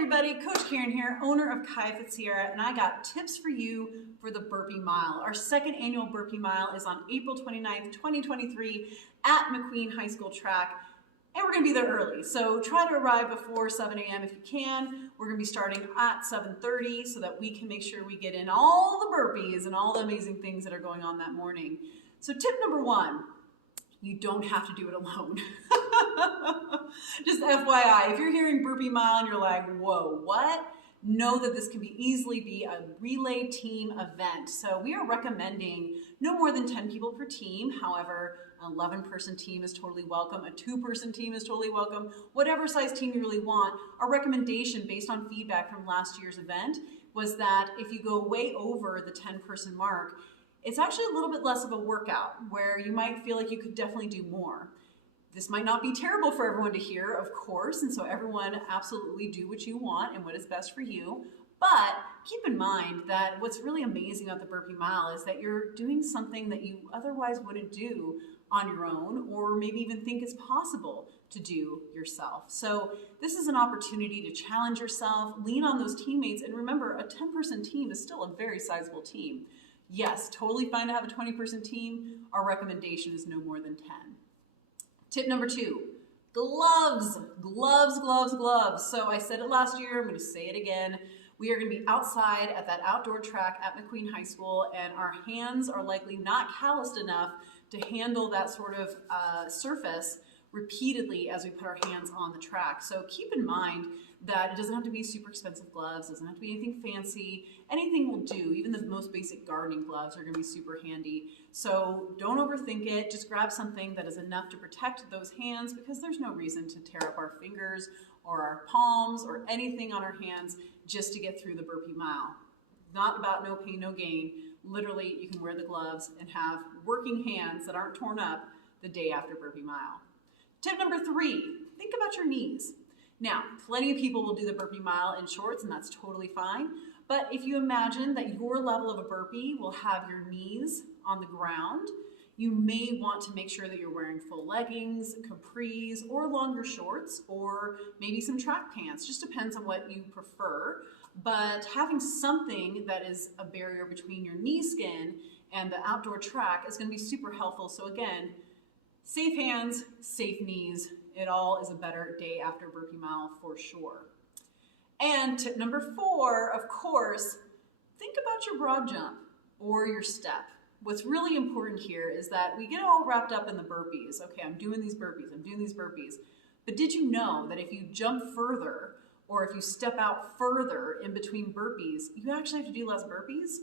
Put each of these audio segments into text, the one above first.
everybody, Coach Caren here, owner of Kaia FIT Sierra, and I got tips for you for the Burpee Mile. Our second annual Burpee Mile is on April 29th, 2023 at McQueen High School track, and we're going to be there early. So try to arrive before 7 a.m. if you can. We're going to be starting at 7:30 so that we can make sure we get in all the burpees and all the amazing things that are going on that morning. So tip number one, you don't have to do it alone. Just FYI, if you're hearing Burpee Mile and you're like, whoa, what? Know that this can easily be a relay team event. So we are recommending no more than 10 people per team. However, an 11-person team is totally welcome. A 2-person team is totally welcome. Whatever size team you really want. Our recommendation based on feedback from last year's event was that if you go way over the 10-person mark, it's actually a little bit less of a workout where you might feel like you could definitely do more. This might not be terrible for everyone to hear, of course, and so everyone absolutely do what you want and what is best for you. But keep in mind that what's really amazing about the Burpee Mile is that you're doing something that you otherwise wouldn't do on your own, or maybe even think is possible to do yourself. So this is an opportunity to challenge yourself, lean on those teammates, and remember, a 10-person team is still a very sizable team. Yes, totally fine to have a 20-person team. Our recommendation is no more than 10. Tip number 2, gloves, gloves, gloves, gloves. So I said it last year, I'm going to say it again. We are going to be outside at that outdoor track at McQueen High School, and our hands are likely not calloused enough to handle that sort of surface repeatedly as we put our hands on the track. So keep in mind that it doesn't have to be super expensive gloves, doesn't have to be anything fancy, anything will do. Even the most basic gardening gloves are going to be super handy. So don't overthink it, just grab something that is enough to protect those hands, because there's no reason to tear up our fingers or our palms or anything on our hands just to get through the Burpee Mile. Not about no pain, no gain. Literally, you can wear the gloves and have working hands that aren't torn up the day after Burpee Mile. Tip number 3, think about your knees. Now, plenty of people will do the Burpee Mile in shorts, and that's totally fine. But if you imagine that your level of a burpee will have your knees on the ground, you may want to make sure that you're wearing full leggings, capris, or longer shorts, or maybe some track pants. Just depends on what you prefer. But having something that is a barrier between your knee skin and the outdoor track is going to be super helpful. So again, safe hands, safe knees. It all is a better day after Burpee Mile for sure. And tip number 4, of course, think about your broad jump or your step. What's really important here is that we get all wrapped up in the burpees. Okay, I'm doing these burpees, I'm doing these burpees. But did you know that if you jump further or if you step out further in between burpees, you actually have to do less burpees?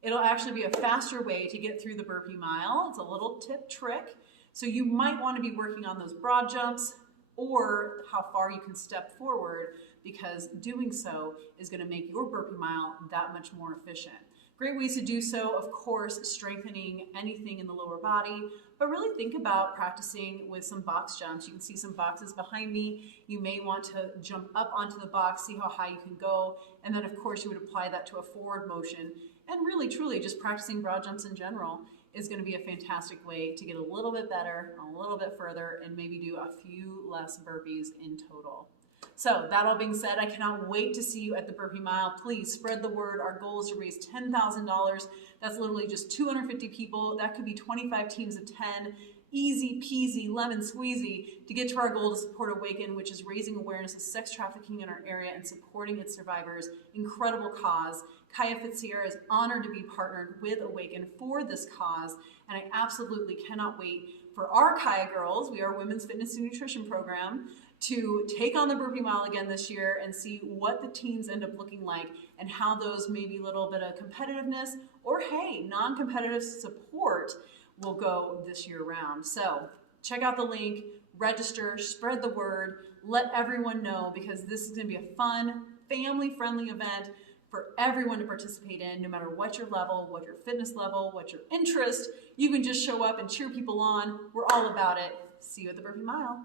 It'll actually be a faster way to get through the Burpee Mile. It's a little tip trick. So you might want to be working on those broad jumps or how far you can step forward, because doing so is going to make your Burpee Mile that much more efficient. Great ways to do so, of course, strengthening anything in the lower body, but really think about practicing with some box jumps. You can see some boxes behind me. You may want to jump up onto the box, see how high you can go, and then of course you would apply that to a forward motion. And really, truly, just practicing broad jumps in general is going to be a fantastic way to get a little bit better, a little bit further, and maybe do a few less burpees in total. So that all being said, I cannot wait to see you at the Burpee Mile. Please spread the word. Our goal is to raise $10,000. That's literally just 250 people. That could be 25 teams of 10. Easy peasy, lemon squeezy to get to our goal to support Awaken, which is raising awareness of sex trafficking in our area and supporting its survivors. Incredible cause. Kaia FIT Sierra is honored to be partnered with Awaken for this cause, and I absolutely cannot wait for our Kaia girls, we are a women's fitness and nutrition program, to take on the Burpee Mile again this year and see what the teams end up looking like and how those maybe a little bit of competitiveness or, hey, non-competitive support will go this year round. So check out the link, register, spread the word, let everyone know, because this is going to be a fun, family-friendly event for everyone to participate in, no matter what your level, what your fitness level, what your interest. You can just show up and cheer people on. We're all about it. See you at the Burpee Mile.